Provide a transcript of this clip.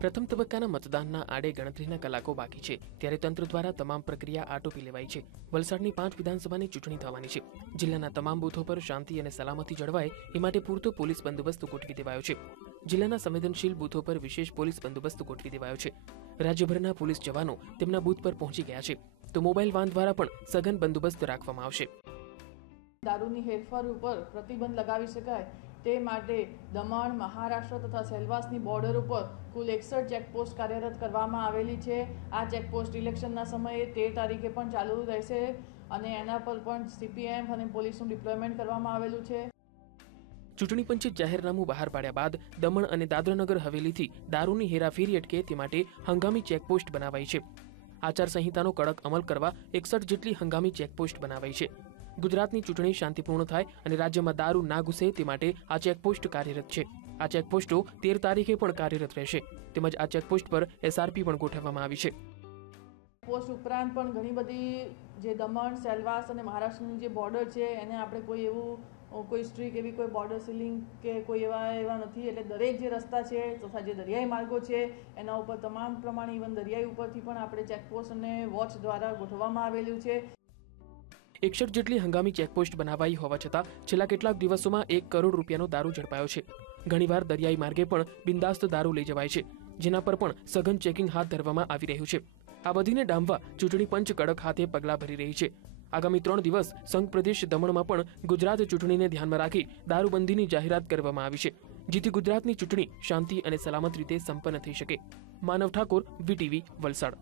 પ્રથમ તબક્કાના મતદાનના આડે ગણતરીના કલાકો બાકી છે. ત્યારે તંત્ર દ્વારા તમામ પ્રક્રિયા આટોપી લેવાઈ છે. વલસાડની પાંચ વિધાનસભાની ચૂંટણી થવાની છે. જિલ્લાના તમામ બૂથો પર શાંતિ અને સલામતી જળવાય એ માટે પૂરતો પોલીસ બંદોબસ્ત ગોઠવી દેવાયો છે. જિલ્લાના સંવેદનશીલ બૂથો પર વિશેષ પોલીસ બંદોબસ્ત ગોઠવી દેવાયો છે. રાજ્યભરના પોલીસ જવાનો તેમના બૂથ પર પહોંચી ગયા છે. તો મોબાઈલ વાન દ્વારા પણ સઘન બંદોબસ્ત રાખવામાં આવશે. દારૂની હેરફેર ઉપર પ્રતિબંધ લગાવી શકાય તે માટે દમણ, મહારાષ્ટ્ર તથા સેલવાસની બોર્ડર ઉપર કુલ એકસઠ ચેકપોસ્ટ કાર્યરત કરવામાં આવેલી છે. આ ચેકપોસ્ટ ઇલેક્શનના સમયે તેર તારીખે પણ ચાલુ રહેશે અને એના પર પણ સીપીએમ અને પોલીસનું ડિપ્લોયમેન્ટ કરવામાં આવેલું છે. ચૂંટણી પંચે જાહેરનામું બહાર પાડ્યા બાદ દમણ અને દાદરાનગર હવેલીથી દારૂની હેરાફેરી અટકે તે માટે હંગામી ચેકપોસ્ટ બનાવાઈ છે. આચારસંહિતાનો કડક અમલ કરવા એકસઠ જેટલી હંગામી ચેકપોસ્ટ બનાવાઈ છે. ગુજરાતની ચૂંટણી શાંતિપૂર્ણ થાય અને રાજ્યમાં દારૂ ના ઘૂસે તે માટે આ ચેકપોસ્ટ કાર્યરત છે. આ ચેકપોસ્ટો તેર તારીખે પણ કાર્યરત રહેશે. તેમજ આ ચેકપોસ્ટ પર એસઆરપી પણ ગોઠવવામાં આવી છે. પોસ્ટ ઉપરાંત પણ ઘણી બધી જે દમણ, સેલવાસ અને મહારાષ્ટ્રની જે બોર્ડર છે, એને આપણે કોઈ એવું કોઈ સ્ટ્રીક એવી કોઈ બોર્ડર સીલિંગ કે કોઈ એવા એવા નથી. એટલે દરેક જે રસ્તા છે તથા જે દરિયાઈ માર્ગો છે, એના ઉપર તમામ પ્રમાણે ઇવન દરિયાઈ ઉપરથી પણ આપણે ચેકપોસ્ટ અને વોચ દ્વારા ગોઠવવામાં આવેલું છે. એકસઠ જેટલી હંગામી ચેકપોસ્ટ બનાવાઈ હોવા છતાં છેલ્લા કેટલાક દિવસોમાં એક કરોડ રૂપિયાનો દારૂ ઝડપાયો છે. ઘણીવાર દરિયાઈ માર્ગે પણ બિંદાસ્ત દારૂ લઈ જવાય છે, જેના પર પણ સઘન ચેકિંગ હાથ ધરવામાં આવી રહ્યું છે. આ બધીને ડામવા ચૂંટણી પંચ કડક હાથે પગલાં ભરી રહી છે. આગામી ત્રણ દિવસ સંઘ પ્રદેશ દમણમાં પણ ગુજરાત ચૂંટણીને ધ્યાનમાં રાખી દારૂબંધીની જાહેરાત કરવામાં આવી છે, જેથી ગુજરાતની ચૂંટણી શાંતિ અને સલામત રીતે સંપન્ન થઈ શકે. માનવ ઠાકોર, વીટીવી, વલસાડ.